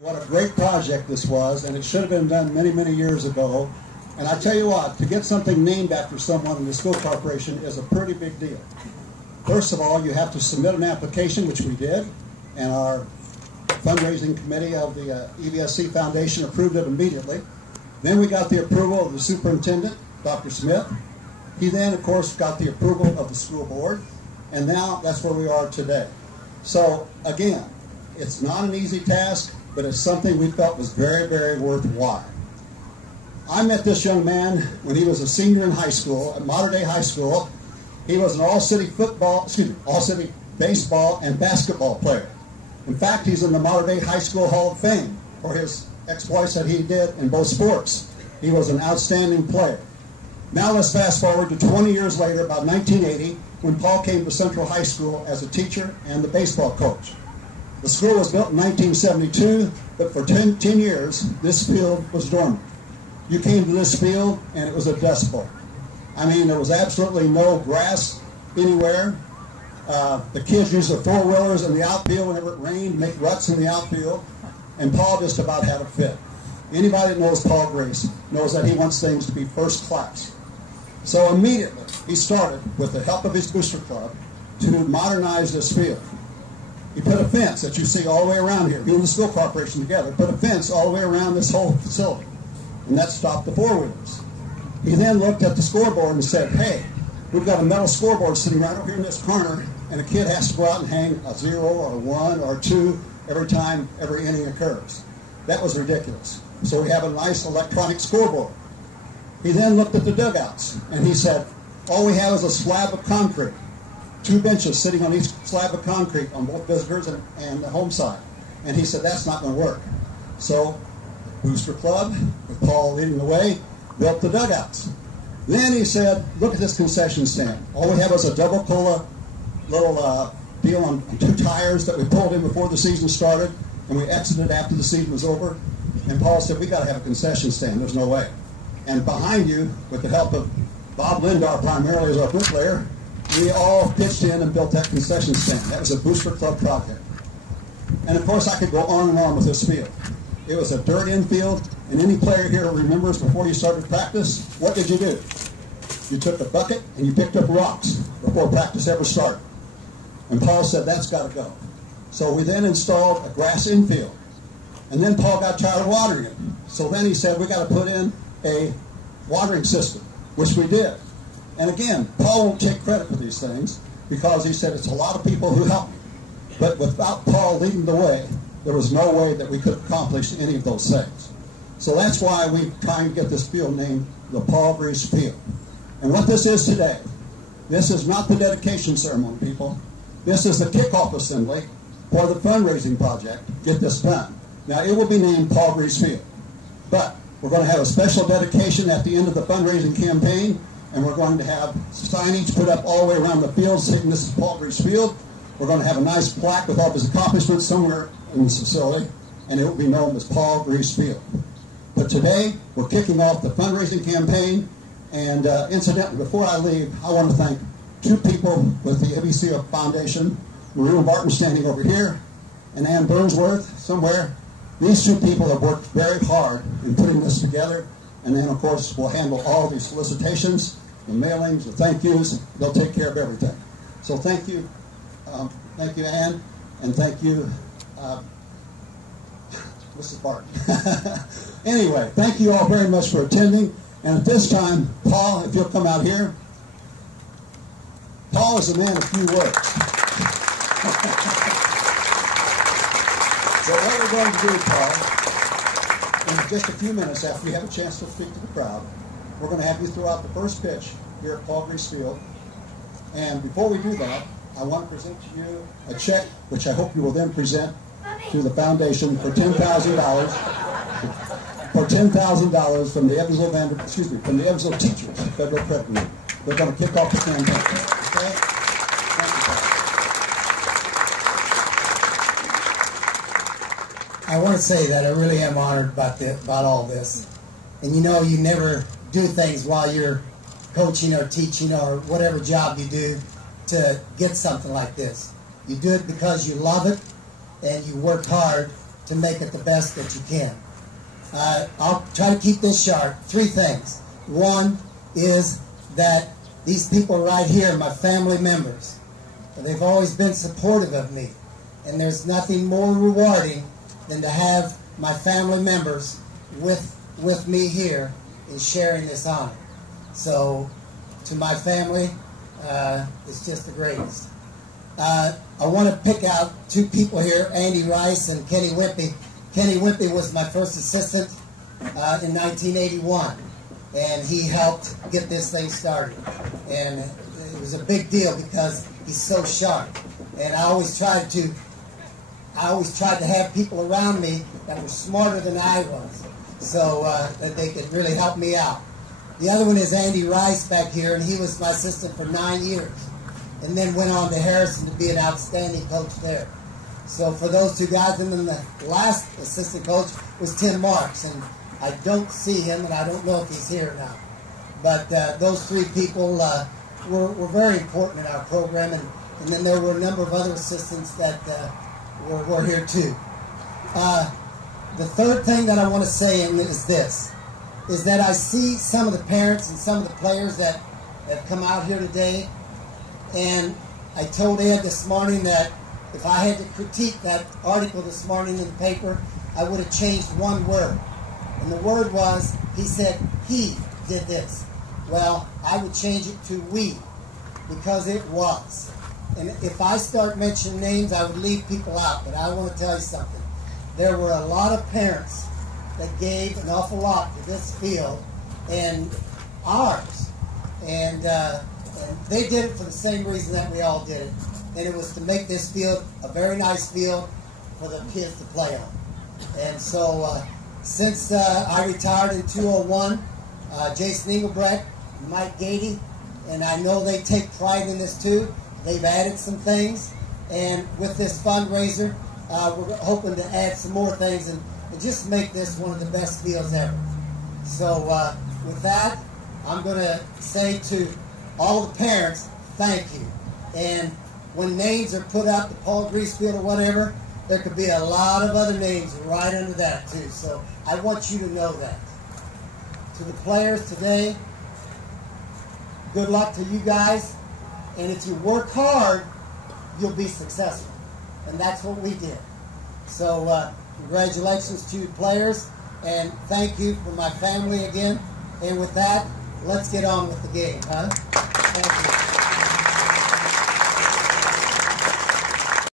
What a great project this was, and it should have been done many, many years ago. And I tell you what, to get something named after someone in the school corporation is a pretty big deal. First of all, you have to submit an application, which we did, and our fundraising committee of the EVSC Foundation approved it immediately. Then we got the approval of the superintendent, Dr. Smith. He then, of course, got the approval of the school board, and now that's where we are today. So, again, it's not an easy task, but it's something we felt was very, very worthwhile. I met this young man when he was a senior in high school, at Modern Day High School. He was an all-city all-city baseball and basketball player. In fact, he's in the Modern Day High School Hall of Fame for his exploits that he did in both sports. He was an outstanding player. Now let's fast forward to 20 years later, about 1980, when Paul came to Central High School as a teacher and the baseball coach. The school was built in 1972, but for 10 years, this field was dormant. You came to this field, and it was a dust bowl. I mean, there was absolutely no grass anywhere. The kids used their four-wheelers in the outfield whenever it rained, make ruts in the outfield, and Paul just about had a fit. Anybody that knows Paul Gries knows that he wants things to be first class. So immediately, he started, with the help of his booster club, to modernize this field. He put a fence that you see all the way around here. He and the school corporation together put a fence all the way around this whole facility. And that stopped the four-wheelers. He then looked at the scoreboard and said, hey, we've got a metal scoreboard sitting right over here in this corner, and a kid has to go out and hang a 0 or a 1 or a 2 every time every inning occurs. That was ridiculous. So we have a nice electronic scoreboard. He then looked at the dugouts, and he said, all we have is a slab of concrete. 2 benches sitting on each slab of concrete on both visitors and the home side. And he said, that's not going to work. So, Booster Club, with Paul leading the way, built the dugouts. Then he said, look at this concession stand. All we have is a double cola little deal on 2 tires that we pulled in before the season started, and we exited after the season was over. And Paul said, we got to have a concession stand. There's no way. And behind you, with the help of Bob Lindar primarily as our bricklayer, we all pitched in and built that concession stand. That was a Booster Club project. And of course, I could go on and on with this field. It was a dirt infield, and any player here remembers before you started practice, what did you do? You took a bucket and you picked up rocks before practice ever started. And Paul said, that's got to go. So we then installed a grass infield. And then Paul got tired of watering it. So then he said, we got to put in a watering system, which we did. And again, Paul won't take credit for these things because he said it's a lot of people who helped me. But without Paul leading the way, there was no way that we could accomplish any of those things. So that's why we try and get this field named the Paul Gries Field. And what this is today, this is not the dedication ceremony, people. This is the kickoff assembly for the fundraising project. Get this done. Now, it will be named Paul Gries Field. But we're going to have a special dedication at the end of the fundraising campaign, and we're going to have signage put up all the way around the field saying this is Paul Gries Field. We're going to have a nice plaque with all his accomplishments somewhere in this facility, and it will be known as Paul Gries Field. But today, we're kicking off the fundraising campaign, and incidentally, before I leave, I want to thank 2 people with the EVSC Foundation, Maria Barton standing over here, and Ann Burnsworth somewhere. These 2 people have worked very hard in putting this together, and then, of course, we'll handle all these solicitations, the mailings, the thank yous. They'll take care of everything. So thank you, Ann, and thank you, Mrs. Barton. Anyway, thank you all very much for attending. And at this time, Paul, if you'll come out here. Paul is a man of few words. So what we're going to do, Paul, in just a few minutes after we have a chance to speak to the crowd, we're going to have you throw out the first pitch here at Paul Gries Field. And before we do that, I want to present to you a check, which I hope you will then present to the foundation for $10,000 from the Evansville Teachers Federal Credit Union. They're going to kick off the campaign. Okay? Thank you, Paul. I want to say that I really am honored about all this. And you know, you never do things while you're coaching or teaching or whatever job you do to get something like this. You do it because you love it and you work hard to make it the best that you can. I'll try to keep this short. 3 things. One is that these people right here, my family members, they've always been supportive of me. And there's nothing more rewarding than to have my family members with me here in sharing this honor. So, to my family, it's just the greatest. I want to pick out 2 people here, Andy Rice and Kenny Wimpy. Kenny Wimpy was my first assistant in 1981, and he helped get this thing started. And it was a big deal because he's so sharp. And I always tried to have people around me that were smarter than I was, so that they could really help me out. The other one is Andy Rice back here, and he was my assistant for 9 years, and then went on to Harrison to be an outstanding coach there. So for those 2 guys, and then the last assistant coach was Tim Marks, and I don't see him, and I don't know if he's here now. But those 3 people were very important in our program, and then there were a number of other assistants that were here too. The third thing that I want to say is this, is that I see some of the parents and some of the players that have come out here today, and I told Ed this morning that if I had to critique that article this morning in the paper, I would have changed 1 word. And the word was, he said, he did this. Well, I would change it to we, because it was. And if I start mentioning names, I would leave people out. But I want to tell you something. There were a lot of parents that gave an awful lot to this field and ours. And they did it for the same reason that we all did it. And it was to make this field a very nice field for the kids to play on. And so since I retired in 2001, Jason Engelbrecht, Mike Gady, and I know they take pride in this too. They've added some things, and with this fundraiser, we're hoping to add some more things and just make this one of the best fields ever. So with that, I'm going to say to all the parents, thank you. And when names are put up, the Paul Gries Field or whatever, there could be a lot of other names right under that too. So I want you to know that. To the players today, good luck to you guys. And if you work hard, you'll be successful. And that's what we did. So congratulations to you players, and thank you for my family again. And with that, let's get on with the game, huh? Thank you.